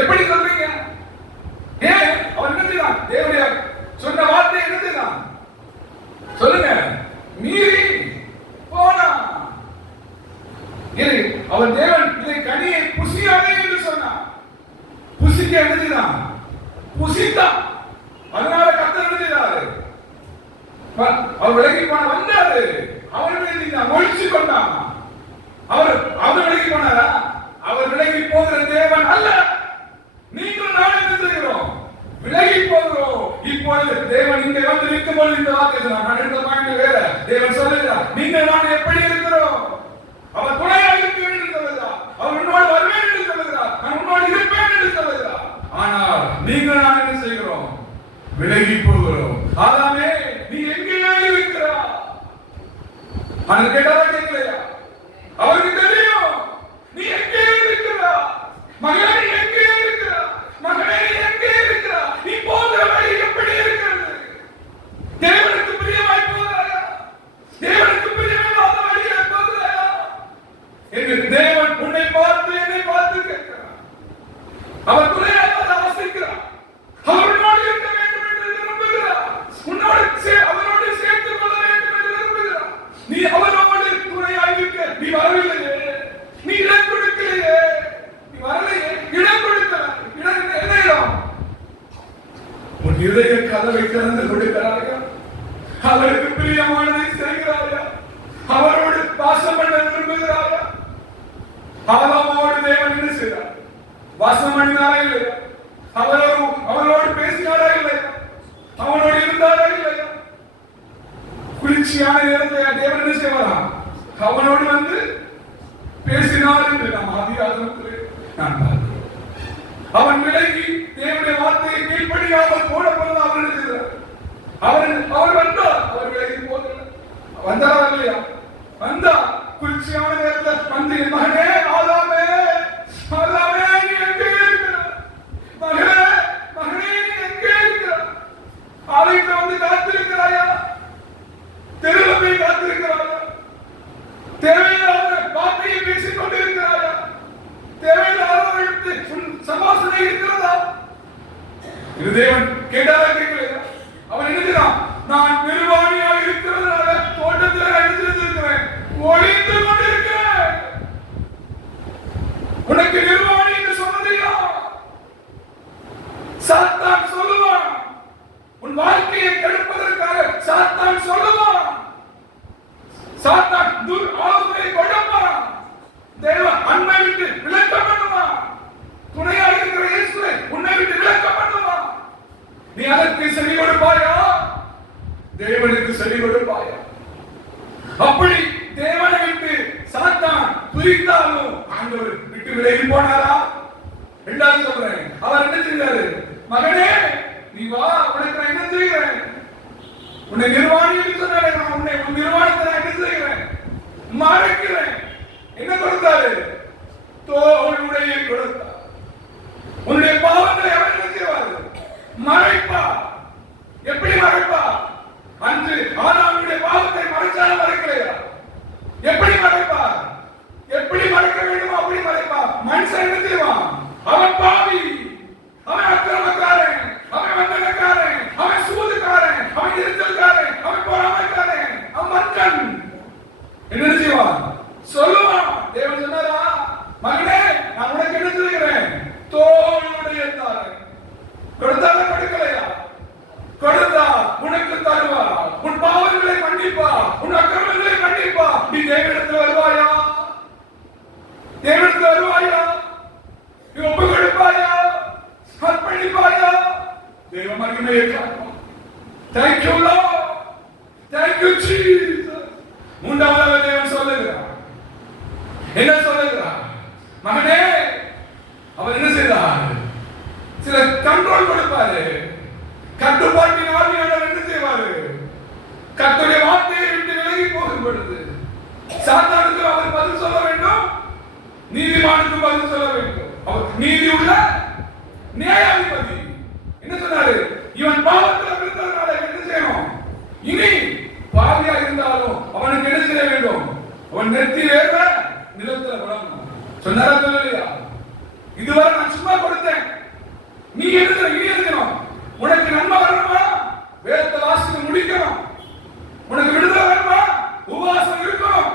எப்படி சொல்றீங்க? ஏன் அவர் என்ன செய்தான்? தேவனுடைய சொன்ன வார்த்தை என்ன செய்தான்? சொல்லுங்க. மீறி போனா. அவர் தேவன் இதை கனியை புசியாதே என்று சொன்னார். புசிக்க என்ன செய்தான்? புசித்தான். அதனால கர்த்தர் என்ன செய்தாரு? அவர் விலகி போன வந்தாரு. அவர் ஒழிச்சு கொண்டான். அவர் விலகி போனாரா? அவர் விலகி போகிற தேவன் அல்ல. நீங்கள் நான் என்ன செய்கிறோம்? விலகி போகிறோம். இப்பொழுது தேவன் இங்கே வந்து நிற்கும் போது இந்த வார்த்தை நான் எடுத்த பாயிண்ட் வேற. தேவன் சொல்லுகிறார், நீங்கள் நான் எப்படி இருக்கிறோம்? அவர் துணையாக இருக்கிறேன் என்று சொல்லுகிறார். அவர் உன்னோடு வருவேன் என்று சொல்லுகிறார். நான் உன்னோடு இருப்பேன் என்று சொல்லுகிறார். ஆனால் நீங்கள் நான் என்ன செய்கிறோம்? விலகி போகிறோம். ஆதாமே, நீ எங்கே இருக்கிறாய்? ஆனால் கேட்டாரா கேட்கலையா? அவருக்கு தெரியும் நீ எங்கே இருக்கிறாய். மகனே, நீ எங்கே இருக்கிறாய்? மகனே, நீ எங்கே இருக்கிறாய்? நீ போகிற வழி எப்படி இருக்கிறது? தேவனுக்கு பிரியமாய் போகிறாயா? தேவனுக்கு பிரியமில்லாத வழியை போகிறாயா என்று தேவன் உன்னை பார்த்து என்னை பார்த்து கேட்கிறார். அவர் துணையாக ஆசைக்கிறார். அவரோடு இருக்க வேண்டும் என்று விரும்புகிறார். அவரோடு சேர்த்துக் கொள்ள வேண்டும் என்று விரும்புகிறார். நீ அவரோடு துணையாக இருக்க நீ வரவில்லையே, நீ இடம் கொடுக்கலையே, நீ வரலையே. இடம் கொடுக்கிறார். இடம் என்ன இடம்? உன் இதய கதவை திறந்து கொடுக்கிறார்கள். அவருக்கு பிரியமானதை செய்கிறார்கள். அவரோடு வாசம் பண்ண விரும்புகிறார்கள். ஆதாமோடு தேவன் என்ன செய்தார்? வாசம் பண்ணினாரா இல்லையா? அவரோடு பேசினாரா இல்லையா? அவனோடு இருந்தாரா இல்லையா? குளிர்ச்சியான நேரத்தை தேவன் என்ன செய்வாரா? அவனோடு வந்து பேசினார் என்று நாம் ஆதியாகமத்திலே நான் பார்க்கிறோம். அவன் விலகி தேவனுடைய வார்த்தையை கீழ்ப்படியாமல் போடப்போது அவர் என்ன செய்தார்? அவர் வந்தார். அவர் விலகி போகல. வந்தாரா இல்லையா? வந்தார். குளிர்ச்சியான நேரத்தில் வந்து, மகனே ஆதாமே, ஆதாமே, நீ எங்கே இருக்கிறாய்? மகனே, மகனே, நீ எங்கே இருக்கிறாய்? ஆலயத்தில் வந்து காத்திருக்கிறாயா? தெருவில் போய் காத்திருக்கிறாயா? தேவையில்லாத வார்த்தையை பேசிக் கொண்டிருக்கிறாயா? தேவையில்லாத சமாசனை இருக்கிறதா? இது தேவன் கேட்டாரா கேட்கலையா? அவன் எழுதுகிறான், நான் நிர்வாணியாக இருக்கிறதுனால தோட்டத்தில் அழிந்திருக்கிறேன், ஒளிந்து கொண்டிருக்கிறேன். உனக்கு நிர்வாணி என்று சொன்னதையா? சாத்தான் சொல்லுவான். உன் வாழ்க்கையை கெடுப்பதற்காக சாத்தான் சொல்லுவான். சாத்தான் ஆலோசனை கொடுப்பான். தேவன் அன்னை விட்டு விலக்க பண்ணுவான். துணையாக இருக்கிற இயேசுவை உன்னை விட்டு விலக்க பண்ணுவான். நீ அதற்கு செவி கொடுப்பாயா? தேவனுக்கு செவி கொடுப்பாயா? அப்படி தேவனை விட்டு சாத்தான் துரித்தாலும் ஆண்டவர் விட்டு விலகி போனாரா? இரண்டாவது சொல்றேன், அவர் என்ன செய்தாரு? மகனே, நீ வா, உனக்கு நான் என்ன செய்கிறேன்? உன்னை நிர்வாணி என்று சொன்னாரே, நான் உன்னை உன் நிர்வாணத்தை நான் என்ன செய்கிறேன்? மறைக்கிறேன். என்ன கொடுத்தாரு? தோளுடைய கொடுத்தார். உன்னுடைய பாவங்களை அவர் என்ன செய்வார்? மறைப்பா. எப்படி மறைப்பா? அன்று ஆதாமுடைய பாவத்தை மறைச்சாலும் மறைக்கலையா? எப்படி மறைப்பார்? எப்படி மறைக்க வேண்டுமோ அப்படி மறைப்பார். மனுஷன் என்ன செய்வான்? அவன் பாவி, அவன் அக்கிரமக்காரன், அவன் வஞ்சகக்காரன், அவன் சூதுக்காரன், அவன் எரிச்சல்காரன், அவன் பொறாமைக்காரன், அவன் மற்றன். என்ன செய்வான்? சொல்லுவான். தேவன் சொன்னாரா? மகனே, நான் உனக்கு என்ன செய்கிறேன்? தோளுடைய தாரன். கொடுத்தால கொடுக்கலையா? கொடுத்தா உனக்கு தருவா. உன் பாவங்களை மன்னிப்பா, உன் அக்கிரமங்களை மன்னிப்பா. நீ தேவனிடத்தில் வருவாயா? தேவனிடத்தில் வருவாயா? நீ ஒப்பு கொடுப்பாயா? அர்ப்பணிப்பாயா? தேவ மகிமையை காண்பான். Thank you Lord. Thank you Jesus. மூன்றாவது தேவன் சொல்லுகிறார். என்ன சொல்லுகிறார்? மகனே, அவர் என்ன செய்தார்? சில கண்ட்ரோல் கொடுப்பாரு. கட்டுப்பாட்டின் ஆவியானவர் என்ன செய்வாரு? கர்த்தருடைய வார்த்தையை விட்டு விலகி போகும் பொழுது சாத்தானுக்கு அவர் பதில் சொல்ல வேண்டும், நீதிமானுக்கு பதில் சொல்ல வேண்டும். அவர் நீதி உள்ள நியாயாதிபதி. என்ன சொன்னாரு? இவன் பாவத்தில் விழுந்ததனால என்ன செய்யணும்? இனி பாவியா இருந்தாலும் அவனுக்கு என்ன செய்ய வேண்டும்? அவன் நெத்தி வேற நிலத்துல விழணும் சொன்னாரா? சொல்லலையா? இதுவரை நான் சும்மா கொடுத்தேன், நீ எழுதுற, நீ எழுதணும். உனக்கு நன்மை வரணுமா, வேதத்தை வாசித்து முடிக்கணும். உனக்கு விடுதலை வேணுமா, உபவாசம் இருக்கணும்.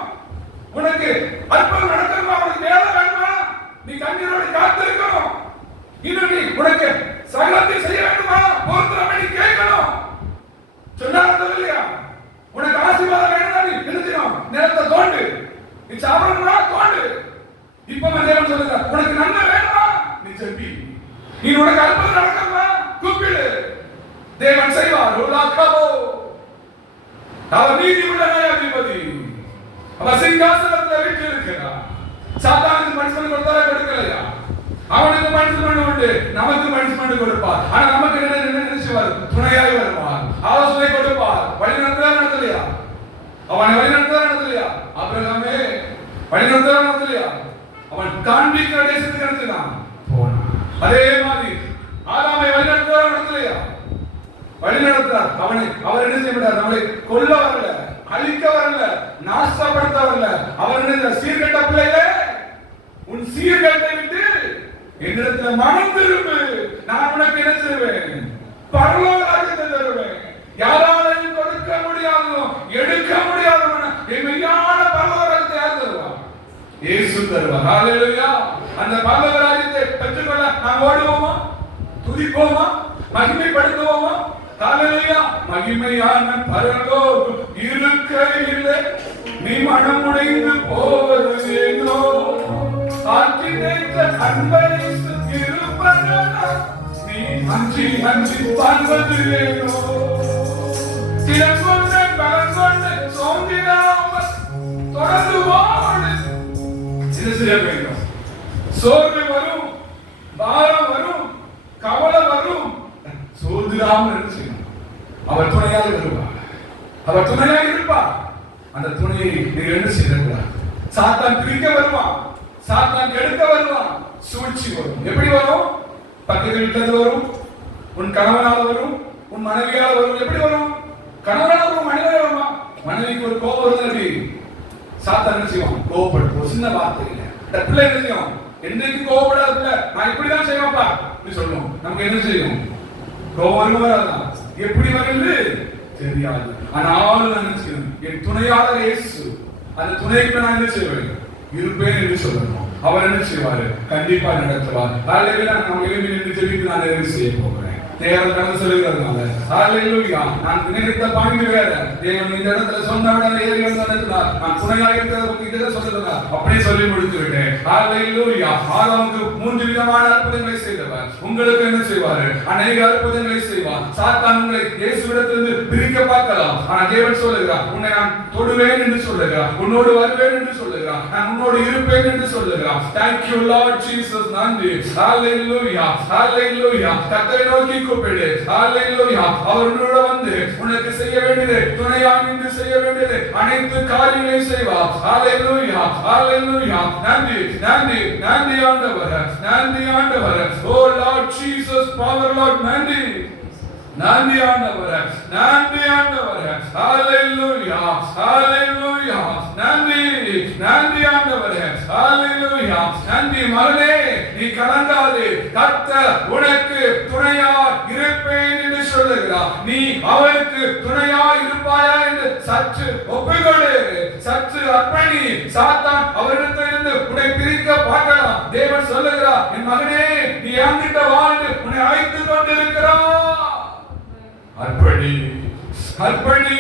உனக்கு அற்புதம் நடக்கணுமா, உனக்கு வேலை வேணுமா, நீ கண்ணீரோடு காத்திருக்கணும். இன்னும் நீ உனக்கு சகலத்தை செய்ய வேண்டுமா, பொறுத்தவரை நீ கேட்கணும். சொன்னார்கள் இல்லையா, உனக்கு ஆசீர்வாதம் வேணும்னா நீ எழுதினோம், நிலத்தை தோண்டு, நீ சாப்பிடணுமா தோண்டு. இப்ப தேவன் சொல்லுங்க, உனக்கு நன்மை வேணுமா, நீ செப்பி. நீ உனக்கு அற்புதம் நடக்கணுமா, கூப்பிடு, தேவன் செய்வார். உலாக்கவோ அவர் நீதி உள்ள நியாயாதிபதி, அவர் சிங்காசனத்தில் வீற்றிருக்கிறார். சாத்தானுக்கு மனுஷனுக்கு ஒருத்தரை கொடுக்கலையா, அவனுக்கு பனிஷ்மெண்ட் உண்டு, நமக்கு பனிஷ்மெண்ட் கொடுப்பார். ஆனா நமக்கு என்ன நினைச்சுவார், துணையாய் வருவார், ஆலோசனை கொடுப்பார், வழி நடத்தலையா, அவனை வழி நடத்தலையா, ஆபிரகாமே வழி நடத்தலையா, அவன் காண்பிக்கிற தேசத்துக்கு நடத்தினான் போனான். அதே மாதிரி ஆதாமை வழி நடத்தலையா, வழி நடத்தினார். அவர் என்ன செய்ய, நம்மளை கொல்ல வரல, அழிக்க வரல, நாசப்படுத்த வரல. அவர் என்ன, சீர்கெட்ட பிள்ளைகளே, உன் சீர்கேட்டை விட்டு என்னிடத்துல மனம் திரும்பு, நான் உனக்கு என்ன செய்வேன், பரலோக ராஜ்யத்தை தருவேன். யாராலையும் கொடுக்க முடியாதோ எடுக்க முடியாதோ மெய்யான பரலோக ராஜ்யத்தை யார் தருவார், இயேசு தருவார். ஹல்லேலூயா. அந்த பரலோக ராஜ்யத்தை பெற்றுக்கொள்ள நாம் ஓடுவோமா, துதிப்போமா, மகிமைப்படுத்துவோமா? ஹல்லேலூயா. மகிமையான பரலோகம் இருக்கையிலே நீ மனமுடைந்து போவது ஏனோ, ஆக்கினைத்த அன்பை இருப்பதனா நீ அஞ்சி அஞ்சி வாழ்வது ஏனோ, திறங்கொண்டு பலங்கொண்டு சோம்பிடாமல் தொடர்ந்து வாழு. என்ன செய்ய வேண்டும், சோர்வு வரும், பாரம் வரும், கவலை வரும், சோர்ந்திடாமல் என்ன செய்யணும், அவர் துணையாக இருப்பார், அவர் துணையாக இருப்பார். அந்த துணையை நீங்கள் என்ன செய்யக்கூடாது. சாத்தான் பிரிக்க வருவான், சாத்தான் எடுக்க வருவான், சூழ்ச்சி வரும். எப்படி வரும், பக்கத்து வீட்டில் வரும், உன் கணவனால வரும், உன் மனைவியால வரும். எப்படி வரும், கணவனால வரும், மனைவியால வருமா, மனைவிக்கு ஒரு கோபம் வருது, சாத்தான் என்ன செய்வான், கோபப்பட்டு ஒரு சின்ன வார்த்தை இல்லை, பிள்ளை என்ன செய்யும், என்னைக்கு கோபப்படாத பிள்ளை நான் இப்படிதான் செய்வேன்ப்பா நீ சொல்லுவோம். நமக்கு என்ன செய்யும், கோபம் வராதான், எப்படி வருது தெரியாது. ஆனாலும் நான் என்ன செய்யணும், என் துணையாளர் இயேசு, அந்த துணைக்கு நான் என்ன செய்வேன், இருப்பேன் என்று சொல்லணும். அவர் என்ன செய்வாரு, கண்டிப்பா நடத்துவார். ஹல்லேலூயா. நம்ம எழுப்பி நின்று ஜெபித்து நான் என்ன செய்ய போகிறேன், தேவன் கடந்து சொல்லுகிறதுனால ஹல்லேலூயா. நான் நினைத்த பாயிண்ட் வேற, தேவன் இந்த இடத்துல சொன்ன உடனே ஏறி வந்தார், நான் துணையாக இருக்கிறத இதை சொல்லுங்க, அப்படியே சொல்லி முடித்து விட்டேன். ஹல்லேலூயா. ஆதாமுக்கு 3 விதமான அற்புதங்களை செய்தவர், உங்களுக்கு என்ன செய்வாரு, அநேக அற்புதங்களை செய்வார். சாத்தான் உங்களை இயேசுவிடத்திலிருந்து பிரிக்க பார்க்கலாம், ஆனா தேவன் சொல்லுகிறார், உன்னை நான் தொடுவேன் என்று சொல்லுகிறார், உன்னோடு வருவேன் என்று சொல்லுகிறார், நான் உன்னோடு இருப்பேன் என்று சொல்லுகிறார். Thank you Lord Jesus. நன்றி. ஹல்லேலூயா. ஹல்லேலூயா. கர்த்தரை நோக்கி கூப்பிடு. ஹல்லேலூயா. அவர் உன்னோட வந்து உனக்கு செய்ய வேண்டியது, துணையாக நின்று செய்ய வேண்டியது அனைத்து காரியங்களையும் செய்வார். ஹல்லேலூயா. ஹல்லேலூயா. நன்றி நன்றி நன்றி ஆண்டவரே, நன்றி ஆண்டவரே. Oh Lord Jesus, power Lord, நன்றி நன்றி ஆண்டவரே, நன்றி ஆண்டவரே. ஹல்லேலூயா. ஹல்லேலூயா. நன்றி நன்றி ஆண்டவரே. ஹல்லேலூயா. நன்றி மகனே, நீ கலங்காதே, கர்த்தர் உனக்கு துணையா இருப்பேன் என்று சொல்லுகிறார். நீ அவருக்கு துணையா இருப்பாயா என்று சற்று ஒப்புக்கொடு, சற்று அர்ப்பணி. சாத்தான் அவரிடத்திலிருந்து உன்னை பிரிக்க பார்க்கலாம். தேவன் சொல்லுகிறார், என் மகனே நீ என்கிட்ட வாழ்ந்து உன்னை அழைத்துக் கொண்டிருக்கிறார். அர்ப்பணி அர்ப்பணி.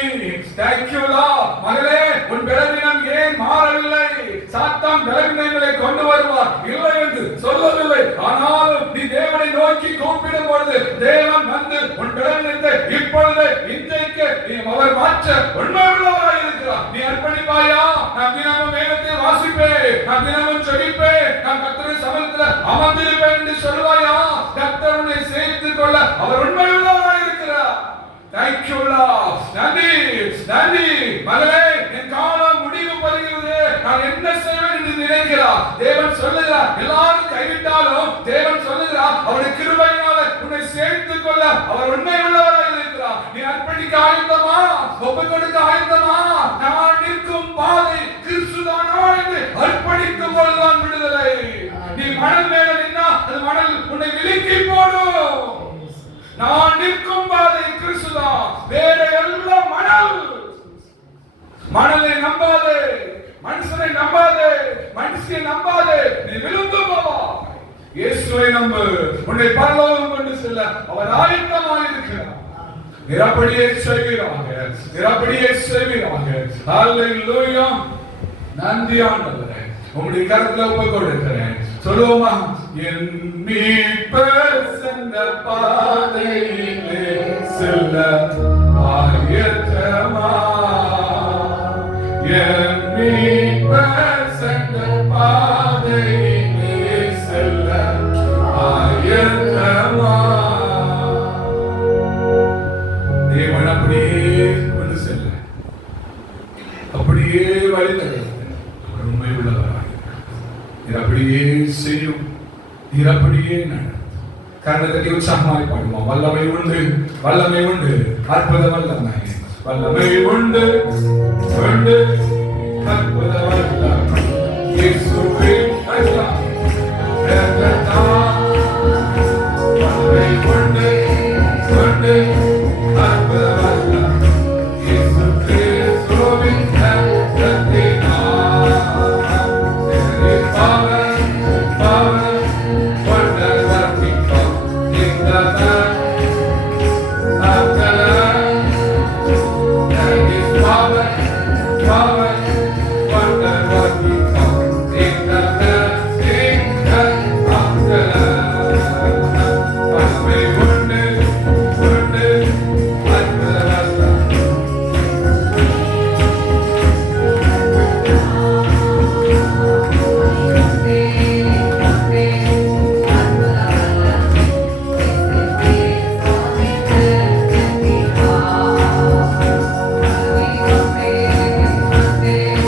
Thank you Lord. மகளே, உன் பலவீனம் ஏன் மாறவில்லை? சாத்தான் பலவீனங்களை கொண்டு வருவார், இல்லை என்று சொல்லவில்லை. ஆனாலும் நீ தேவனை நோக்கி கூப்பிடும் பொழுது தேவன் வந்து உன் பலவீனத்தை இப்பொழுது இன்றைக்கு அவர் மாற்ற உண்மையுள்ளவராய் இருக்கிறார். நீ அர்ப்பணிப்பாயா? நான் தினமும் வேதத்தை வாசிப்பேன், நான் தினமும் ஜெபிப்பேன், நான் கர்த்தருடைய சமூகத்தில் அமர்ந்திருப்பேன் என்று சொல்வாயா? கர்த்தர் உன்னை சேர்த்துக் கொள்ள அவர் உண்மையுள்ளவராய் இருக்கிறார். Thank you Lord. நன்றி நன்றி. மகளே, என் காலம் முடிவு பெறுகிறது, நான் என்ன செய்வேன் என்று நினைக்கிறார். தேவன் சொல்லுகிறார், எல்லாரும் கைவிட்டாலும் தேவன் சொல்லுகிறார், அவருடைய கிருபையினால உன்னை சேர்த்துக் கொள்ள அவர் உண்மை உள்ளவராக இருக்கிறார். நீ அர்ப்பணிக்க ஆயத்தமா? ஒப்புக் கொடுக்க ஆயத்தமா? நான் நிற்கும் பாதை கிறிஸ்துதானா என்று அர்ப்பணிக்கும் பொழுதுதான் விடுதலை. நீ மணல் மேல நின்னா நான் நிற்கும் பாதை கிறிஸ்துதான். வேற எல்லாம் மணலை நம்பாதே, மனுஷனை நம்பாதே, மனுஷனை நம்பாதே, நீ விழுந்து போவாய். இயேசுவை நம்பு, உன்னை பரலோகம் கொண்டு செல்ல அவர் ஆயத்தமாக இருக்கிறார். நிரப்படியே செய்வீராக. ஹல்லேலூயா. நன்றி ஆண்டவரே, உம்முடைய கரத்துல ஒப்புக் கொடுக்கிறேன். சொல்லுவோமா? என் மீட்பர் சென்ற பாதையிலே செல்ல ஆயத்தமா, என் மீட்பர் சென்ற பாதையிலே செல்ல ஆயத்தமா. தேவன் அப்படியே கொண்டு செல்ல, அப்படியே வழிநடத்த உண்மை உள்ளவராக அப்படியே செய்யும், அப்படியே நடக்கும். கர்ணத்தை உற்சாகமாய் பாடுவோம். வல்லமை உண்டு, வல்லமை உண்டு, அற்புத வல்லமை, வல்லமை உண்டு உண்டு